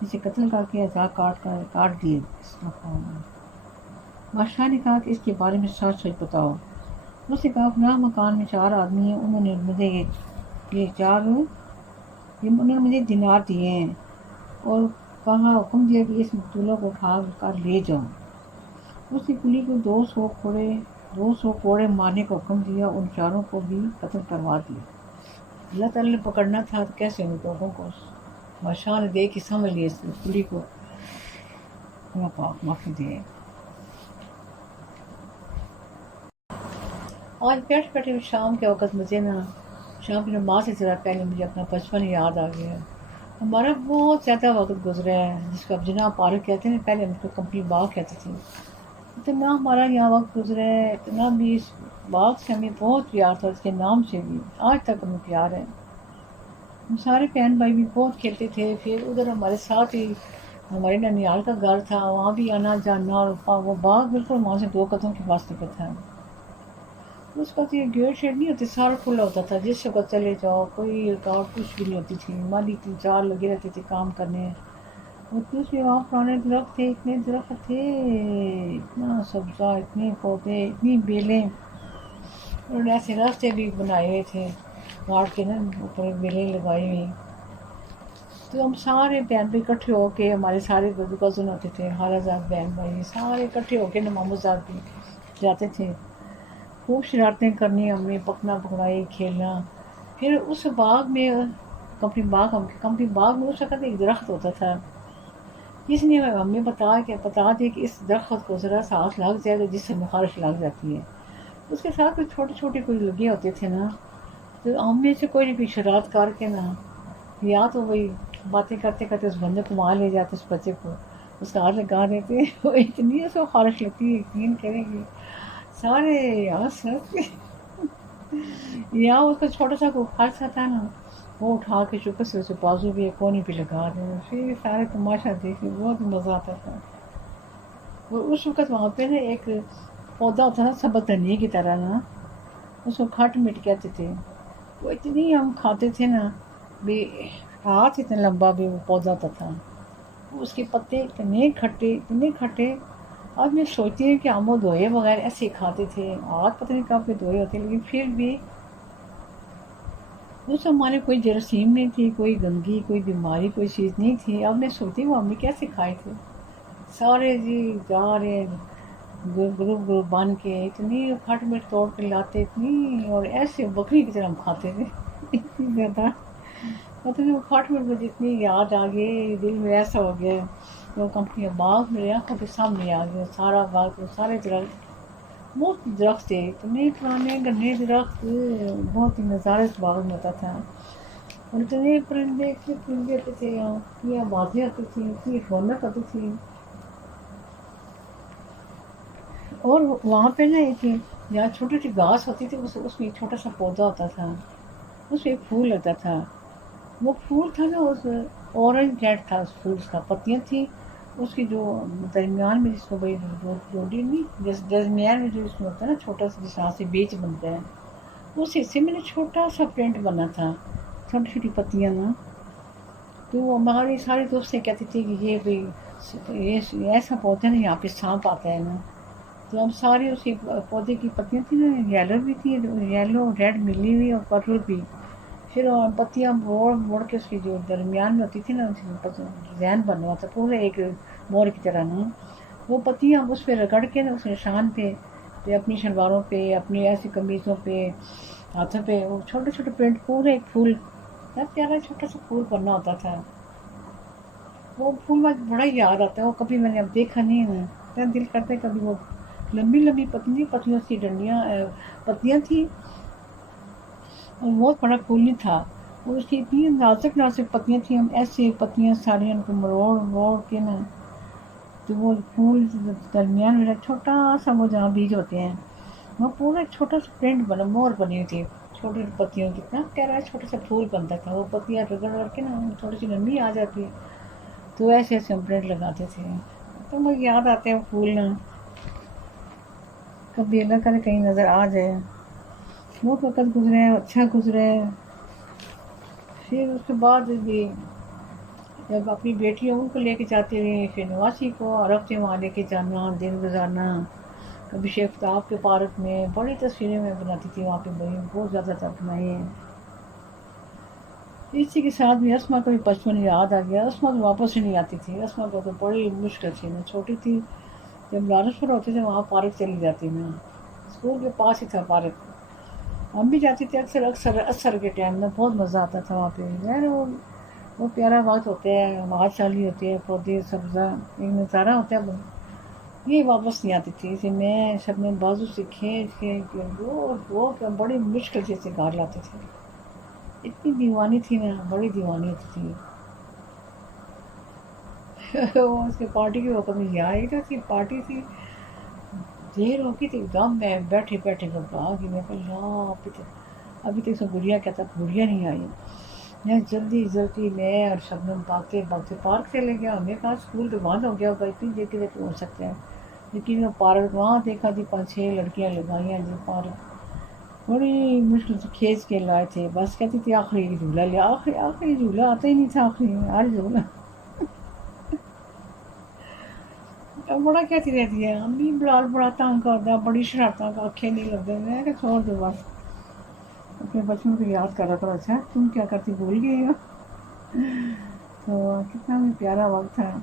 جسے قتل کر کے اعضاء کاٹ دیے۔ بادشاہ نے کہا کہ اس کے بارے میں سچ سچ بتاؤ۔ اس نے کہا فلاں مکان میں 4 آدمی ہیں، انہوں نے مجھے دینار دیے ہیں اور کہا حکم دیا کہ اس مقتولہ کو اٹھا کر لے جاؤ۔ اس نے کلی کو 200 کوڑے مارنے کا حکم دیا، ان 4 کو بھی قتل کروا دیا۔ اللہ تعالیٰ نے پکڑنا تھا تو کیسے ان لوگوں کو بادشاہ نے دیکھ کے سمجھ لیا اس کلی کو، اللہ پاک معافی دے۔ آج بیٹھے شام کے وقت مجھے شام کی نماز سے ذرا پہلے مجھے اپنا بچپن یاد آ گیا۔ ہمارا بہت زیادہ وقت گزرا ہے جس کو اب جناب پارک کہتے ہیں، پہلے ہم اس کو کمپنی باغ کہتے تھے۔ اتنا ہمارا یہاں وقت گزرا ہے، اتنا بھی اس باغ سے ہمیں بہت پیار تھا، اس کے نام سے بھی آج تک ہمیں پیار ہے۔ ہم سارے بہن بھائی بھی بہت کھیلتے تھے۔ پھر ادھر ہمارے ساتھ ہی ہمارے ننیال کا گھر تھا، وہاں بھی آنا جانا، اور وہ باغ بالکل وہاں سے 2 قدم کے واسطے پہ تھا۔ اس وقت یہ گیٹ شیٹ نہیں ہوتے، سارا کھلا ہوتا تھا، جس وقت چلے جاؤ، کوئی رکاوٹ کچھ بھی نہیں ہوتی تھی۔ مالی 3-4 لگے رہتے تھے کام کرنے، اور دوسرے وہاں پرانے درخت تھے، اتنے درخت تھے، اتنا سبزہ، اتنے پودے، اتنی بیلیں، اور ایسے راستے بھی بنائے ہوئے تھے کاٹ کے اوپر بیلیں لگائی ہوئی۔ تو ہم سارے بہن بھائی اکٹھے ہو کے، ہمارے سارے کزن ہوتے تھے، خالہ زاد بہن بھائی سارے اکٹھے ہو کے ماموں زاد بھی جاتے تھے۔ خوب شرارتیں کرنی ہم نے، پکنا پکڑائی کھیلنا۔ پھر اس باغ میں کمپنی باغ میں اس وقت ایک درخت ہوتا تھا، جس نے ہمیں بتا دیا کہ اس درخت کو ذرا سا ہاتھ لگ جائے گا جس سے خارش لگ جاتی ہے۔ اس کے ساتھ کوئی چھوٹے کوئی لگے ہوتے تھے تو ہم میں سے کوئی بھی شرارت کر کے یا تو وہی باتیں کرتے کرتے اس بندے کو وہاں لے جاتے، اس بچے کو اس کا ہاتھ لگا دیتے، وہ اتنی اس کو خارش لگتی ہے، یقین کریں گے سارے یا اس کا چھوٹا سا کوئی خرچہ تھا وہ اٹھا کے چپے سے اسے بازو بھی کونے پہ لگا دیں، پھر سارے تماشا دیکھے، بہت مزہ آتا تھا۔ اور اس وقت وہاں پہ ایک پودا ہوتا تھا سبز دھنیا کی طرح اس کو کھٹ مٹ کہتے تھے، وہ اتنی ہم کھاتے تھے بھی ہاتھ اتنا لمبا بھی وہ پودا ہوتا تھا، اس کے پتے اتنے کھٹے۔ آج میں سوچتی ہوں کہ ہم وہ دھوئے بغیر ایسے ہی کھاتے تھے، ہاتھ پتہ نہیں کب کے دھوئے ہوتے، لیکن پھر بھی اس ہمارے کوئی جراثیم نہیں تھی، کوئی گندگی، کوئی بیماری، کوئی چیز نہیں تھی۔ اب میں سوچتی ہوں ہم کیسے کھائے تھے، سارے جا رہے گروپ بن کے، اتنی کھٹ مٹ توڑ کے لاتے، اتنی، اور ایسے بکری کی طرح ہم کھاتے تھے اتنی زیادہ، مطلب وہ کھٹ مٹ میں جتنی یاد آ گئی، دل میں ایسا ہو گیا وہ کمپنی باغ میرے آنکھوں کے سامنے آ گیا، سارا باغ، سارے درخت، بہت درخت تھے، اتنے پرانے گھنے درخت، بہت ہی نظارہ اس باغ میں ہوتا تھا، اور اتنے پرندے ہوتے تھے، اتنی آوازیں آتی تھیں، اتنی رونق آتی تھی۔ اور وہاں پہ ایک جہاں چھوٹی چھوٹی گھاس ہوتی تھی، اس میں ایک چھوٹا سا پودا ہوتا تھا، اس میں ایک پھول ہوتا تھا، وہ پھول تھا اس اورنج ریڈ تھا، اس پھول کا پتیاں تھیں، اس کی جو درمیان میں جس کو بھائی ڈوڈی نہیں، درمیان میں جو اس میں ہوتا ہے چھوٹا سا جس ہاتھ سے بیچ بنتا ہے، اس حصے میں چھوٹا سا پرنٹ بنا تھا، چھوٹی چھوٹی پتیاں تو ہماری سارے دوستیں کہتی تھی کہ یہ بھائی ایسا پودا یہاں پہ سانپ آتا ہے تو ہم ساری اس کی پودے کی پتیاں تھیں یلو بھی تھی، یلو ریڈ ملی ہوئی اور پرپل بھی، پھر پتیاں موڑ کے اس کی جو درمیان میں ہوتی تھی ڈیزائن بنا ہوا تھا پورے ایک مور کی طرح وہ پتیاں اس پہ رگڑ کے اس نشان پہ اپنی شلواروں پہ، اپنی ایسی قمیصوں پہ، ہاتھوں پہ وہ چھوٹے چھوٹے پرنٹ، پورے ایک پھول، پیارا چھوٹا سا پھول بننا ہوتا تھا، وہ پھول مجھے بڑا ہی یاد آتا ہے، وہ کبھی میں نے اب دیکھا نہیں ہے، میرا دل کرتا ہے کبھی وہ لمبی پتلیاں سی پتیاں تھیں، اور بہت بڑا پھول نہیں تھا، اور اس کی اتنی نازک پتیاں تھیں، ہم ایسی پتیاں ساری ان کو مروڑ کے تو وہ پھول درمیان میرا چھوٹا سا وہ جہاں بیج ہوتے ہیں وہ پورا چھوٹا سا پرنٹ بنا، مور بنی ہوئی تھی چھوٹی پتیوں کی، اتنا پیارا چھوٹا سا پھول بنتا تھا، وہ پتیاں رگڑ کے تھوڑی سی نمی آ جاتی تو ایسے ہم پرنٹ لگاتے تھے، تو مجھے یاد آتے ہیں وہ پھول کبھی اللہ کرے کہیں نظر آ جائے۔ بہت وقت گزرے، اچھا گزرے۔ پھر اس کے بعد بھی جب اپنی بیٹیاں ان کو لے کے جاتے رہے، پھر نواسی کو اور ہفتے وہاں لے کے جانا، دن گزارنا، کبھی شیفتاب کے پارک میں بڑی تصویریں میں بناتی تھی وہاں پہ، بڑی بہت زیادہ تک بنائی ہیں۔ اسی کے ساتھ بھی اسما کا بھی بچپن یاد آ گیا، اسما تو واپس ہی نہیں آتی تھی، اسما کو تو بڑی مشکل تھی، میں چھوٹی تھی جب لارنس پور ہوتے تھے وہاں پارک چلی جاتی میں، اسکول کے پاس ہی تھا پارک، ہم بھی جاتے تھے اکثر اکثر عصر کے ٹائم میں، بہت مزہ آتا تھا وہاں پہ یار، وہ پیارا وقت ہوتا ہے، ہوا چالی ہوتی ہے، پودے سبزہ ایک نظارہ ہوتا ہے، یہ واپس نہیں آتی تھی، اسے میں سب نے بازو سے کھینچ کھینچ کے وہ بڑی مشکل سے گھر لاتے تھے، اتنی دیوانی تھی نا، بڑی دیوانی ہوتی تھی وہ اس کے پارٹی کی وقت میں یہاں ایک ایسی پارٹی تھی، دیر ہو گئی تھی، دم میں بیٹھے بیٹھے گھبرا گئی، میں کہ اللہ ابھی تک سے گڑیا کہتا گڑیا نہیں آئی، میں جلدی جلدی میں اور شبنم بھاگتے بھاگتے پارک چلے گیا، ہم نے کہا اسکول تو بند ہو گیا ہوگا، اتنی دیر کے لیے ہو سکتا ہے، لیکن وہ پارک وہاں دیکھا جی 5-6 لڑکیاں لگائیاں جی پارک، بڑی مشکل سے کھینچ کے لائے تھے، بس کہتی تھی آخری جھولا لیا، آخری جھولا آتا ہی نہیں تھا، آخری میں ہر جھولا بڑا کہتی رہتی ہے، ہم بھی بڑا تنگ کرتا، بڑی شرارتیں کا آنکھیں نہیں لگتے، میں کہ چھوڑ دو بس، اپنے بچپن کو یاد کر رہا کرو، اچھا تم کیا کرتی بھول گئی ہو، تو کتنا بھی پیارا وقت تھا۔